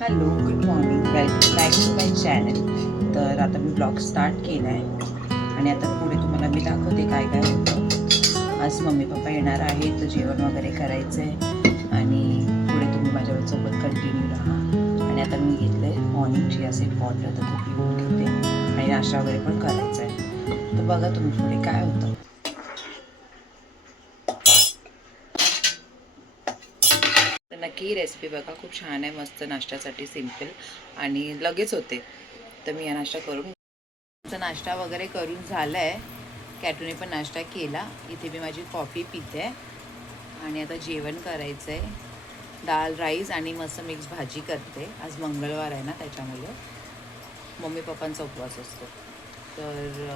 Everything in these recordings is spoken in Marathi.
Hello, good morning, welcome back to my channel. तर आता मी ब्लॉग स्टार्ट केला आहे आणि आता पुढे तुम्हाला मी दाखवते काय काय होतं. आज मम्मी पप्पा येणार आहेत, तर जेवण वगैरे करायचं आहे आणि पुढे तुम्ही माझ्यासोबत कंटिन्यू राहा. आणि आता मी घेतले मॉर्निंग चिया सीड वॉटर, तर तो पिऊन घेते आणि नाश्ता वगैरे पण करायचा आहे. तर बघा तुम्ही पुढे काय होतं. तर नक्की ही रेसिपी बघा, खूप छान आहे, मस्त नाश्त्यासाठी सिम्पल आणि लगेच होते. तर मी या नाश्ता करून नाश्ता वगैरे करून झाला आहे. कॅटूने पण नाश्ता केला. इथे मी माझी कॉफी पिते आणि आता जेवण करायचं आहे. डाळ राईस आणि मस्त मिक्स भाजी करते. आज मंगळवार आहे ना, त्याच्यामुळे मम्मी पप्पांचा उपवास असतो. तर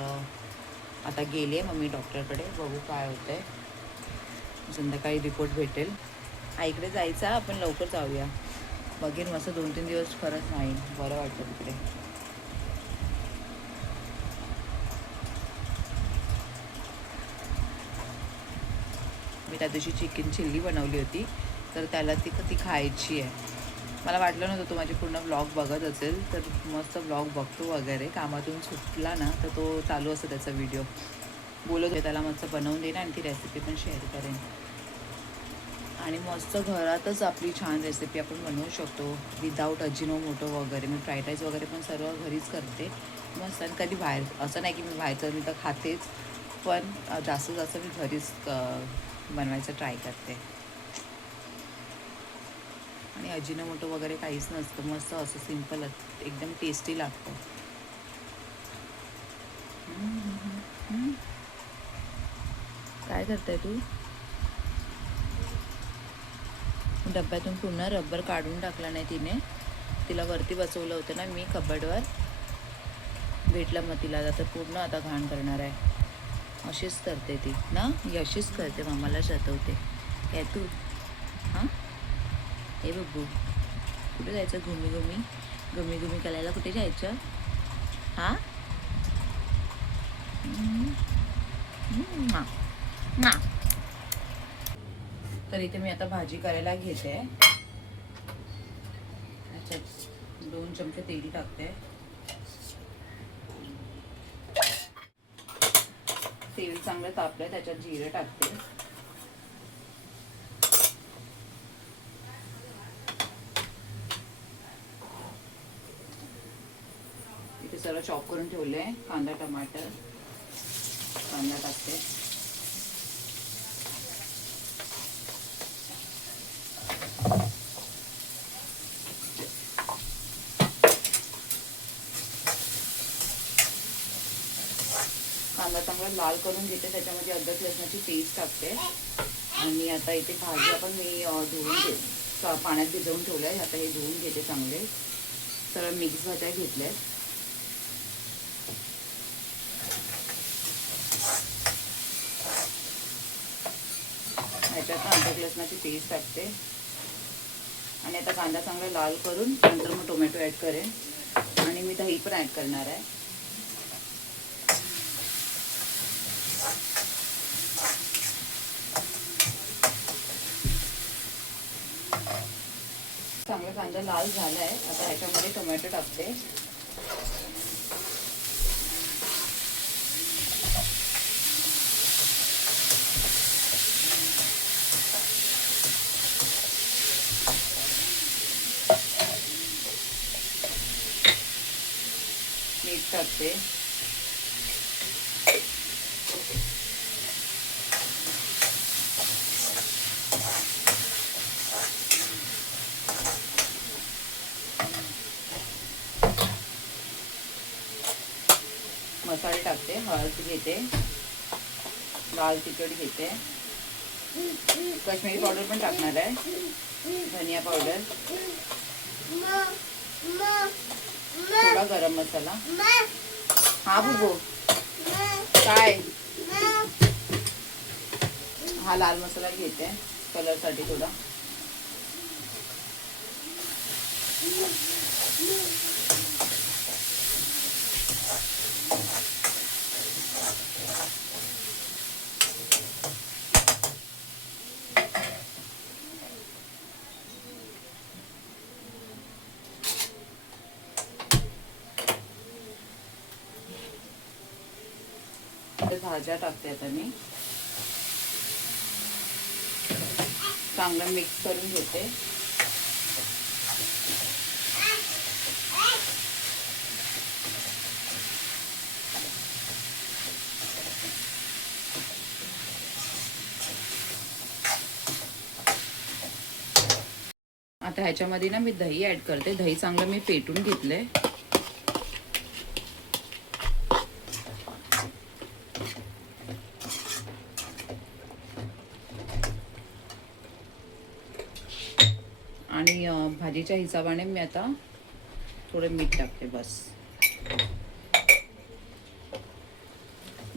आता गेली आहे मम्मी डॉक्टरकडे, बघू काय होतं आहे. संध्याकाळी रिपोर्ट भेटेल. आईकडे जायचं, आपण लवकर जाऊया. बघेन मस्त 2-3 दिवस खरंच नाही बरं वाटतं तिकडे. मी त्या दिवशी चिकन चिल्ली बनवली होती, तर त्याला ती खायची आहे. मला वाटलं नव्हतं तो माझे पूर्ण ब्लॉग बघत असेल, तर मस्त ब्लॉग बघतो वगैरे. कामातून सुटला ना तर तो चालू असतो त्याचा व्हिडिओ. बोलत होते त्याला मस्त बनवून देईन आणि ती रेसिपी पण शेअर करेन. आणि मस्त घरातच आपली छान रेसिपी आपण बनवू शकतो विदाऊट अजिनोमोटो वगैरे. मी फ्राईड राईस वगैरे पण सर्व घरीच करते मस्त. आणि कधी बाहेर असं नाही की मी बाहेरचं, मी तर खातेच, पण जास्तीत जास्त मी घरीच बनवायचं ट्राय करते. आणि अजिनोमोटो वगैरे काहीच नसतं, मस्त असं सिम्पल एकदम टेस्टी लागतं. काय करताय तू? डब्यातून पुन्हा रबर काढून टाकला नाही तिने. तिला वरती बसवलं होतं ना मी कबडवर, भेटलं मग तिला. आता पूर्ण आता घाण करणार आहे. अशीच करते ती ना, ही अशीच करते, मामाला सतवते काय तू. हां, हे बघू, कुठे जायचं घुमी घुमी घुमी घुमी करायला? कुठे जायचं? हां, तर इथे मी आता भाजी करायला घेते. त्याच्यात 2 चमचे तेल टाकते. तेल चांगलं तापलंय, त्याच्यात जिरं टाकते. इथे सर्व चॉप करून ठेवले. कांदा टमाटर, कांदा टाकते. कांदा चांगला लाल करून घेते, त्याच्यामध्ये अद्रक लसणाची पेस्ट टाकते. आणि आता इथे भाजी आपण मी धुवून घेते, पाण्यात भिजवून ठेवलं आहे. आता हे धुवून घेते चांगले. सर्व मिक्स भाज्या घेतल्या आहेत. ह्याच्यात अद्रक लसणाची पेस्ट टाकते. आणि आता कांदा चांगला लाल करून नंतर मग टोमॅटो ॲड करेन आणि मी दही पण ॲड करणार आहे. चांगला कांदा लाल झाला आहे. आता ह्याच्यामध्ये टोमॅटो टाकते. मीठ टाकते. मसाले टाकते. हळद घेते, लाल तिखट घेते, काश्मीरी पावडर पण टाकणार आहे, धनिया पावडर, थोडा गरम मसाला. हा बुबू, काय? हा लाल मसाला घेते कलरसाठी थोडा. भाज्या टाकते आता मी. चांगलं मिक्स करून घेते. आता ह्याच्यामध्ये ना मी दही ऍड करते. दही चांगलं मी फेटून घेतलंय. आणि भाजीच्या हिशोबाने मी आता थोडं मीठ टाकते बस.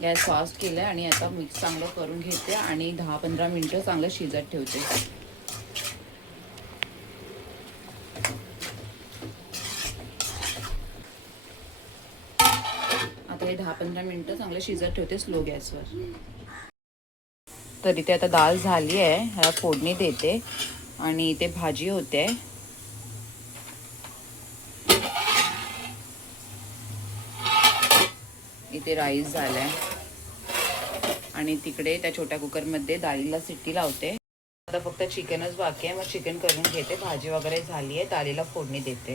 गॅस फास्ट केलाय आणि आता मिक्स चांगलं करून घेते आणि 10-15 मिनिटं चांगलं शिजत ठेवते. आता हे 10-15 मिनिटं चांगलं शिजत ठेवते स्लो गॅसवर. तर इथे आता डाळ झाली आहे. ह्याला फोडणी देते आणि इथे भाजी होते. इथे राईस झालाय आणि तिकडे त्या छोट्या कुकरमध्ये डाळीला सिट्टी लावते. आता फक्त चिकनच बाकी आहे. मग चिकन करून घेते. भाजी वगैरे झाली आहे. डाळीला फोडणी देते.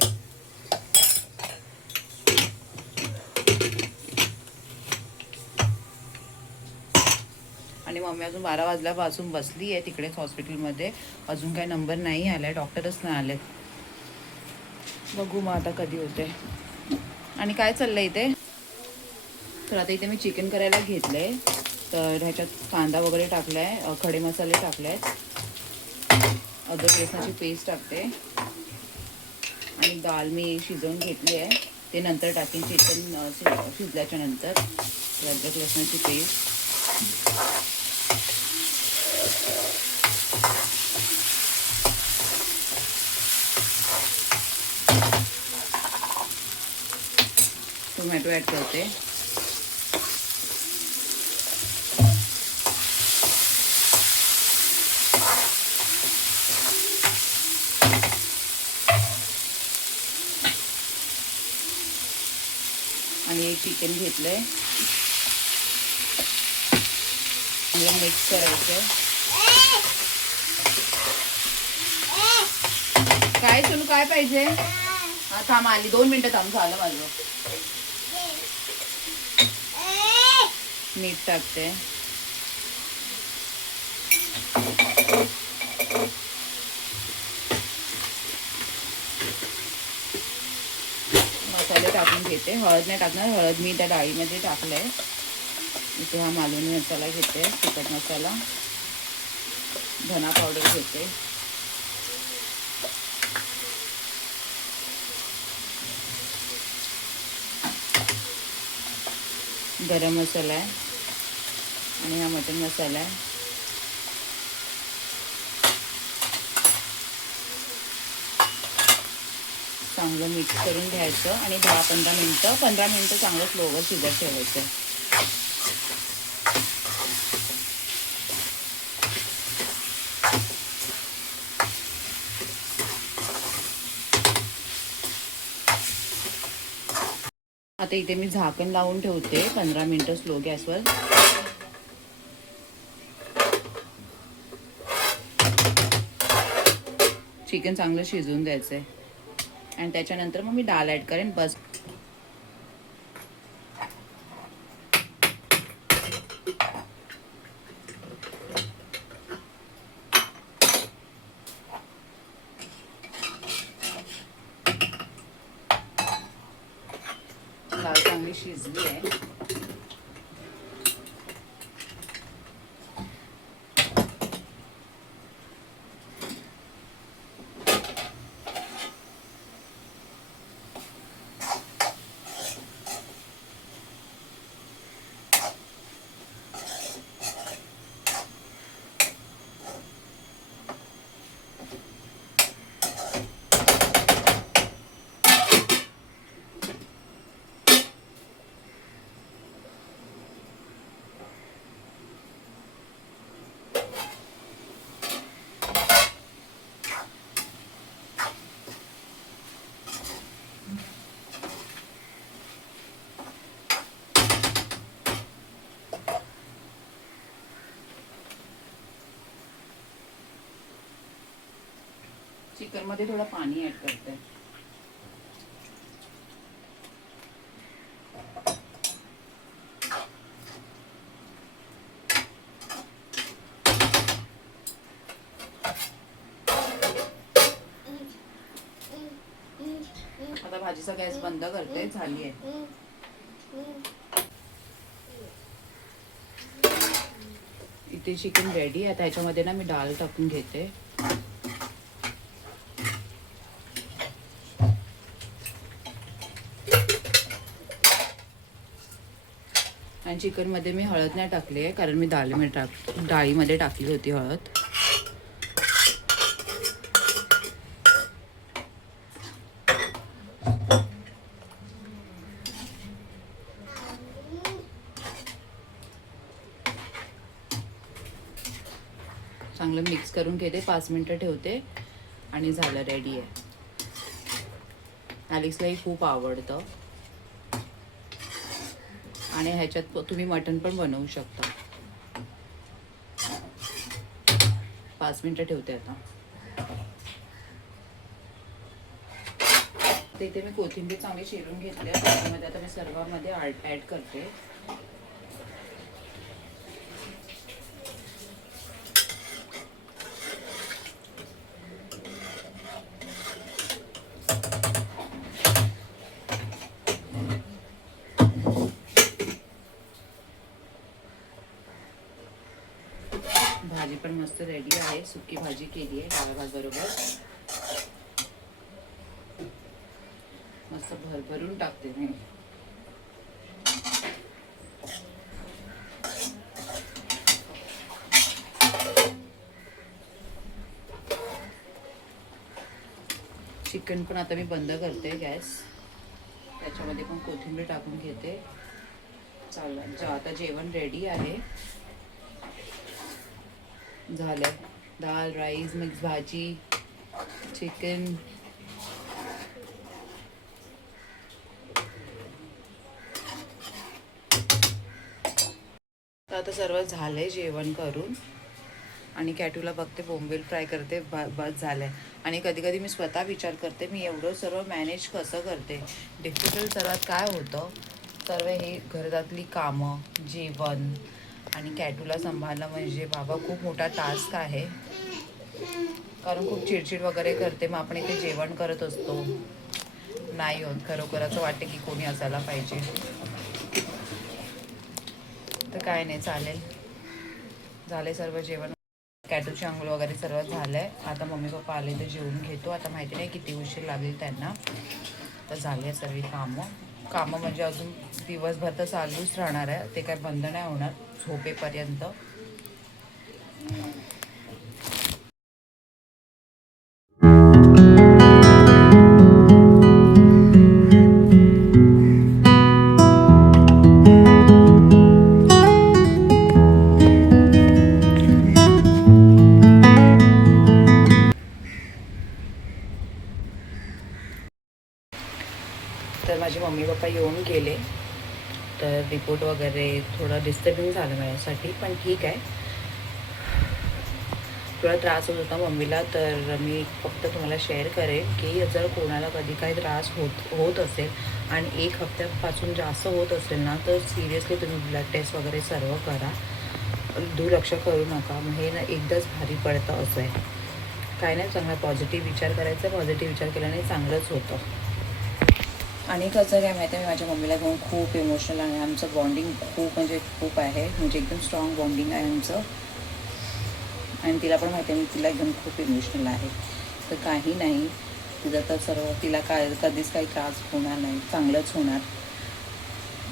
आणि मम्मी अजून 12 वाजल्यापासून बसली आहे तिकडेच हॉस्पिटलमध्ये. अजून काही नंबर नाही आलाय. डॉक्टरच नाही आले. बघू मग आता कधी होते. आणि काय चाललंय इथे. तर आता इथे मी चिकन करायला घेतलंय. तर ह्याच्यात कांदा वगैरे टाकलाय. खडे मसाले टाकले. अद्रक लसणाची पेस्ट टाकते. आणि डाळ मी शिजवून घेतली आहे. ते नंतर टाकेन चिकन शिजल्याच्या नंतर. अद्रक लसणाची पेस्ट. टोमॅटो ॲड करते. आणि एक चिकन घेतलंय. चांगलं मिक्स करायचं. काय तुला काय पाहिजे. हा थांब आली. 2 मिनिटं थांब. झालं माझं. मीठ टाकते. मसाले टाकून घेते. हळद नाही टाकणार. हळद मी त्या डाळीमध्ये टाकलंय. इथे हा मालवणी मसाला घेते. तिखट मसाला. धना पावडर घेते. गरम मसाला आहे. आणि हा मटन मसाला आहे. चांगलं मिक्स करून घ्यायचं आणि 15 मिनिटं चांगलं स्लोवर शिजत ठेवायचं. आता इथे मी झाकण लावून ठेवते 15 मिनिटं स्लो गॅसवर. चिकन चांगलं शिजवून द्यायचं आहे. आणि त्याच्यानंतर मग मी डाळ ॲड करेन बस. डाळ चांगली शिजली आहे. चिकनमध्ये थोडं पाणी ॲड करते. आता भाजीचा गॅस बंद करते. झाली आहे. इथे चिकन रेडी आहे. त्याच्यामध्ये ना मी डाळ टाकून घेते. आणि चिकनमध्ये मी हळद नाही टाकली आहे, कारण मी डाळीमध्ये टाकली होती हळद. चांगलं मिक्स करून घेते. 5 मिनटं ठेवते आणि झालं, रेडी आहे. ॲलेक्सलाही खूप आवडतं आणि ह्याच्यात तुम्ही मटण पण बनवू शकता. 5 मिनटं ठेवते आता. इथे मी कोथिंबीर चांगली चिरून घेतली. त्याच्यामध्ये आता मी सर्वांमध्ये ॲड करते. भाजी पण मस्त रेडी आहे. सुकी भाजी केली आहे डाळ भात बरोबर. मस्त भरभरून टाकते मी. चिकन पण आता मी बंद करते गॅस. त्याच्यामध्ये पण कोथिंबीर टाकून घेते. चालेल, आता जेवण रेडी आहे. झालं. दाल, राईस, मिक्स भाजी, चिकन. तर आता सर्व झालंय जेवण करून. आणि कॅटूला बघते, बोंबील फ्राय करते. बस झालंय. आणि कधी कधी मी स्वतः विचार करते, मी एवढं सर्व मॅनेज कसं करते. डिफिकल्ट सर्वात काय होतं, सर्व हे घरातली कामं, जेवण आणि कॅटूला सांभाळणं म्हणजे बाबा खूप मोठा टास्क आहे. कारण खूप चिडचिड वगैरे करते. मग आपण इथे जेवण करत असतो, नाही होत. खरोखर असं वाटते की कोणी असायला पाहिजे. तर काय नाही, चालेल. झाले सर्व जेवण. कॅटूची आंघोळ वगैरे सर्व झालं आहे. आता मम्मी पप्पा आले तर जेवून घेतो. आता माहिती नाही किती उशीर लागेल त्यांना. तर झाली आहे सर्व कामं म्हणजे अजून दिवसभर तर चालूच राहणार आहे. ते काय बंद नाही होणार झोपेपर्यंत. तर माझे मम्मी पप्पा येऊन गेले. तर रिपोर्ट वगैरे थोडं डिस्टर्बिंग झालं माझ्यासाठी, पण ठीक आहे. थोडा त्रास होत होता मम्मीला. तर मी फक्त तुम्हाला शेअर करेन की जर कोणाला कधी काही त्रास होत असेल आणि 1 हफ्त्यापासून जास्त होत असेल ना, तर सिरियसली तुम्ही ब्लड टेस्ट वगैरे सर्व करा. दुर्लक्ष करू नका. हे ना एकदाच भारी पडतं असं आहे. काय नाही, चांगला पॉझिटिव्ह विचार करायचा. पॉझिटिव्ह विचार केल्याने चांगलंच होतं. आणि कसं काय माहिती आहे, मी माझ्या मम्मीला घेऊन खूप इमोशनल आहे. आमचं बॉन्डिंग खूप आहे. म्हणजे एकदम स्ट्रॉंग बॉन्डिंग आहे आमचं. आणि तिला पण माहिती आहे मी तिला घेऊन खूप इमोशनल आहे. तर काही नाही, तिला तर सर्व तिला कधीच काही त्रास होणार नाही, चांगलंच होणार.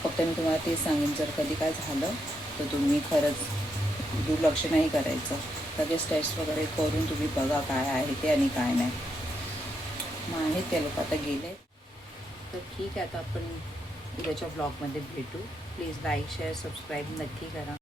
फक्त मी तुम्हाला तेच सांगेन, जर कधी काय झालं तर तुम्ही खरंच दुर्लक्ष नाही करायचं. लगेच टेस्ट वगैरे करून तुम्ही बघा काय आहे ते आणि काय नाही. मग आहेत ते लोक आता गेले. तर ठीक आहे, आता आपण उद्याच्या ब्लॉगमध्ये भेटू. प्लीज लाईक, शेअर, सबस्क्राईब नक्की करा.